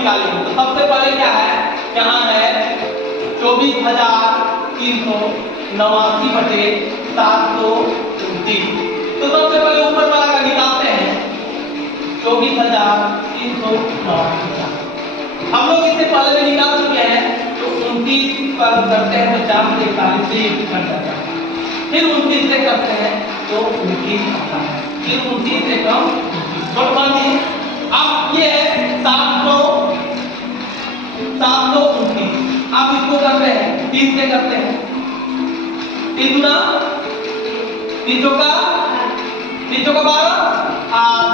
निकालेंगे। तो सबसे पहले क्या है, यहाँ है 24,389 बटे 729। तो सबसे पहले ऊपर वाला का निकालते हैं 24,389। हम लोग इससे पहले भी निकाल चुके हैं। तो 29 पर करते हैं तो 4 से 41 से कट जाता है, फिर 29 से करते हैं तो 29 आता है, फिर 29 से कम 29। अब ये है 729। अब इसको करते हैं 3 से करते हैं, 3 गुना 3 चौका 12,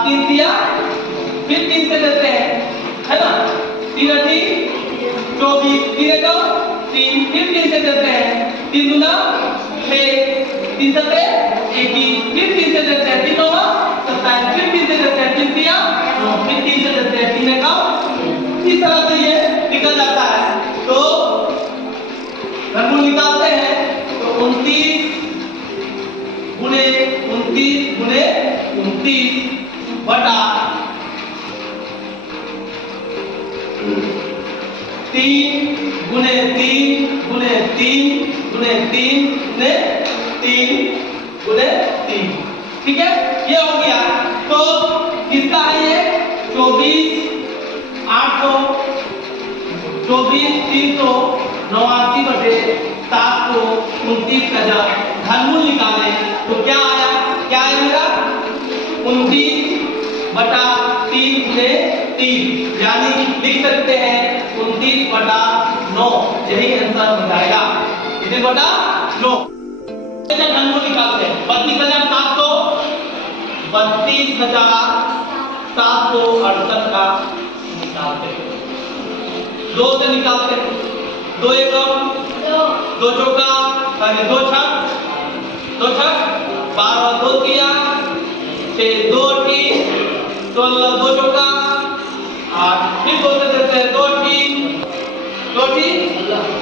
3 दिया, फिर 3 से देते हैं, है ना, 3 अठी 24, 3 एकम 3, फिर 3 से देते हैं, 3 गुना 6, 3 सते 21, फिर 3 से देते हैं, 3 नौवा 27, फिर 3 से देते हैं, 3 दिया 9, फिर 3 से देते हैं, 3 एकम। इस तरह से ये निकल जाता है। तो घनमूल निकालते हैं तो 29 गुणे 29 बटा 3 गुणे 3 गुणे 3 गुणे 3 गुणे 3 गुणे 3। ठीक है, ये हो गया। तो किसका है ये 24,389 बटे 729 का जब घनमूल निकाले तो क्या आया, मेरा 29 बटा 3 गुणे 3, यानी लिख सकते हैं 29 बटा 9। यही आंसर हो जाएगा, 29 बटा 9। घनमूल निकालते हैं 32,768 का निकालते हैं, 2 से निकालते हैं, 2 एकम 2 चौका 2 छक 12, 2 तिया 6, 2 अठी 16, 2 चौका 8, फिर 2 से देते हैं, 2 अठी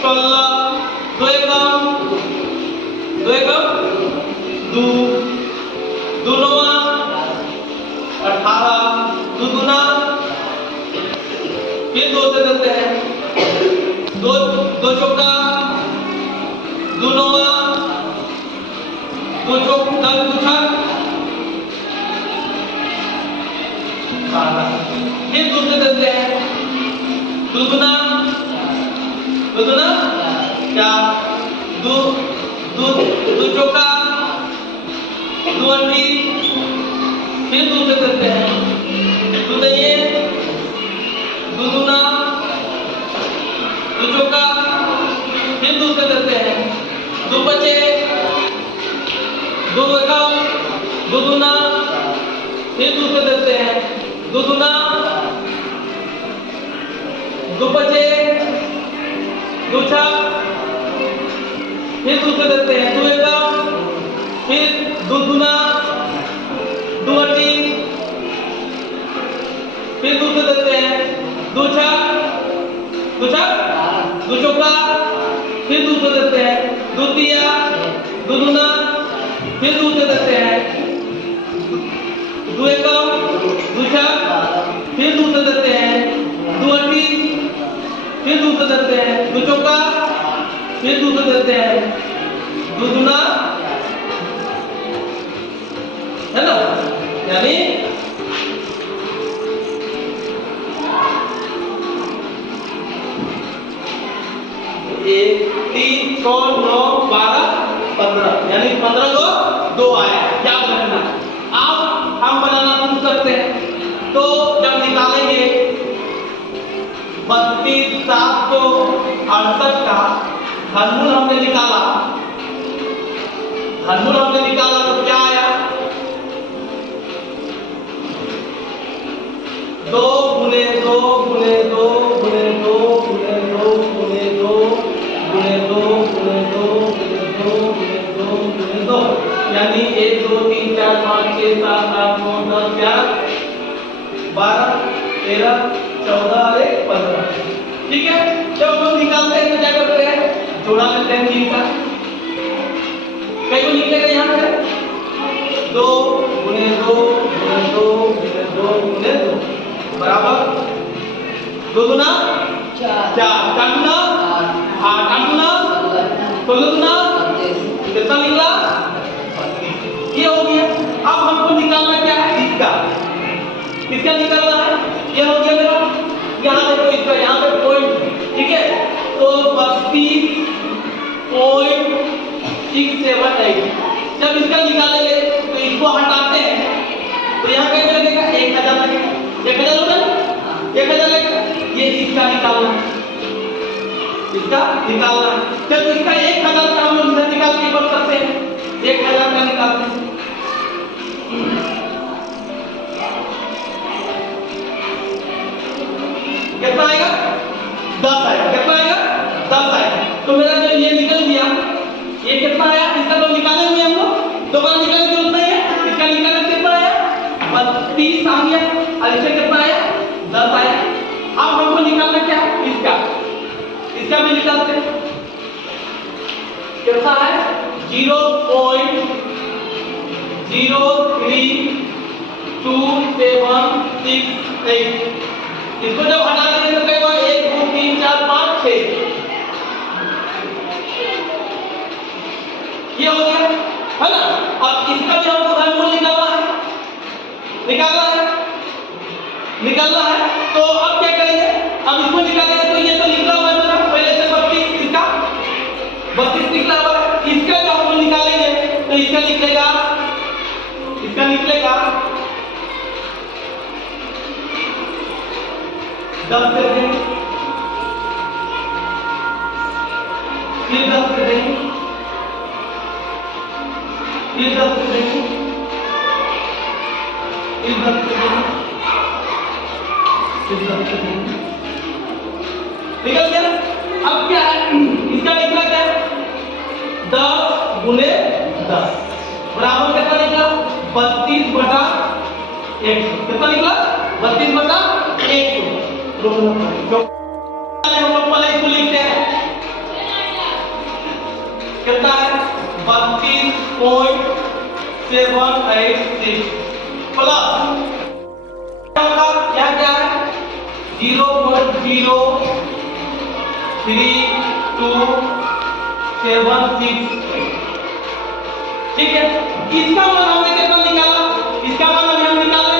16, 2 एकम 2 नौवा 18, 2 दूना, फिर 2 से देते हैं, 2 चौका 2 नौवा 2 चौका 10 छक 12, फिर 2 से देते हैं, 2 दूना 4, 2 चौका 2 अठी, फिर 2 से देते हैं, 2 नहीं 2 दूना 2 चौका, फिर 2 से देते हैं, 2 बचे 2 एकम 2 दूना, फिर 2 से देते हैं, 2 दूना 2 बचे 2 छक, फिर 2 से देते हैं, 2 एकम, फिर 2 दूना 2 अठी, फिर 2 से देते हैं, 2 छक 2 चौका, फिर 2 से देते हैं, 2 तिया 2 दूना, फिर 2 से देते हैं, 2 एकम 2 छक, फिर 2 से देते हैं, 2 अठी, फिर 2 से देते हैं, 2 चौका, फिर 2 से देते हैं, 2 दूना, है ना, यानी 1 3 6 9 12 15, यानी 15 को 2 आया, याद रखना। अब हम बनाना शुरू करते हैं। तो जब निकालेंगे 32,768 का घनमूल हमने निकाला तो क्या आया, 2 गुणे 2 गुणे 2 गुणे 2 गुणे 2 गुणे 2 गुणे 2 गुणे 2 गुणे 2 गुणे 2 गुणे 2, यानी 1 2 3 4 5 6 7 8 9 10 11 12 13 14 और 15। ठीक है, जब हम लोग निकालते हैं तो क्या करते हैं, जोड़ा लेते हैं 3 का। कई को निकलेगा यहाँ से 2 गुणे 2 गुणे 2 गुणे 2 गुणे 2 बराबर 2 दूना 4 4, 4 दूना 8, 8 दूना 16 दूना कितना निकला? ये हो गया। अब हमको निकालना क्या है? इसका निकालना है। ये हो गया मेरा। यहाँ देखो इसका यहाँ पे पॉइंट, ठीक है? तो 32.678। जब इसका निकालेंगे तो इसको हटाते हैं तो यहाँ कैसे लगेगा? 1000 लगेगा। 1000 होगा ना? 1000 लगेगा। ये इसका निकालना है, इसका निकालना है। जब इसका 1000 का हम लोग इधर निकाल के बन सकते हैं, 1000 का निकालते हैं। कितना आएगा? 10 आएगा। कितना आएगा? 10 आएगा। तो मेरा जब ये निकल गया, ये कितना आया? इसका तो निकाले हुए हम लोग, दोबारा निकालने की जरूरत नहीं है। इसका निकालने कितना आया? 32 आ गया। और इससे कितना आया? 10 आया। अब हमको निकालना क्या है? इसका भी निकालते हैं। कितना है? 0.03278। इसको जब हटा देंगे तो कई बार 1 2 3 4 5 6 ये हो गया, है ना? अब इसका भी हमको वर्गमूल निकालना है। तो अब क्या करेंगे? अब इसको निकालेंगे तो ये तो निकला हुआ है मेरा पहले से 32, इसका 32 निकला हुआ है। इसका जो हम निकालेंगे तो इसका निकलेगा 10 कर देंगे, फिर 10 कर देंगे, फिर 10 कर देंगे, फिर 10 कर देंगे, फिर 10 कर देंगे। निकल गया। अब क्या है? इसका निकला क्या है? 10 गुने 10 बराबर कितना निकला? 32/100। कितना निकला? 32/100। हम लोग पहले इसको लिखते हैं। कितना है? 32.786 प्लस क्या क्या है? 0.03276। ठीक है। इसका मान हमने कितना निकाला? इसका मान अभी हम निकाले।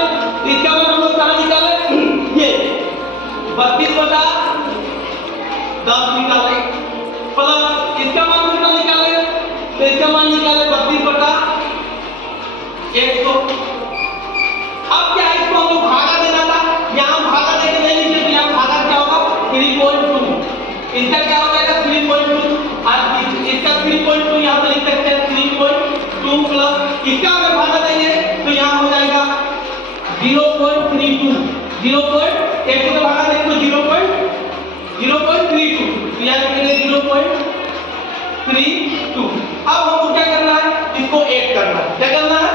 इसका मान हम लोग कहाँ निकाले? ये 32/10 निकाले प्लस इसका मान कितना निकाले? तो इसका मान निकाले 32/100। अब क्या है? इसको हमको भागा देना था। यहाँ भागा देके नहीं लिखे तो यहाँ भागा क्या होगा? 3.2। इसका क्या हो जाएगा? 3.2। और इसका 3.2 यहाँ पे लिख सकते हैं 3.2 प्लस इसका अगर भागा देंगे तो यहाँ हो जाएगा 0.32। 0.1 को भागा देंगे तो 0.32। तो यहाँ लिखेंगे 0.32। अब हमको क्या करना है? इसको ऐड करना है। क्या करना है?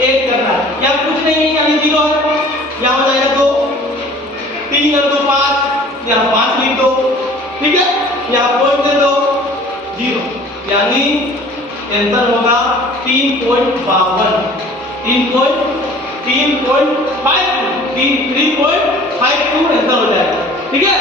ऐड करना है। यहाँ कुछ नहीं है, यहाँ 0 है, यहाँ हो जाएगा 2, 3 और 2 5, यहाँ 5 लिख दो, ठीक है? यहाँ पॉइंट दे दो 0, यानी आंसर होगा 3.52 आंसर हो जाएगा, ठीक है?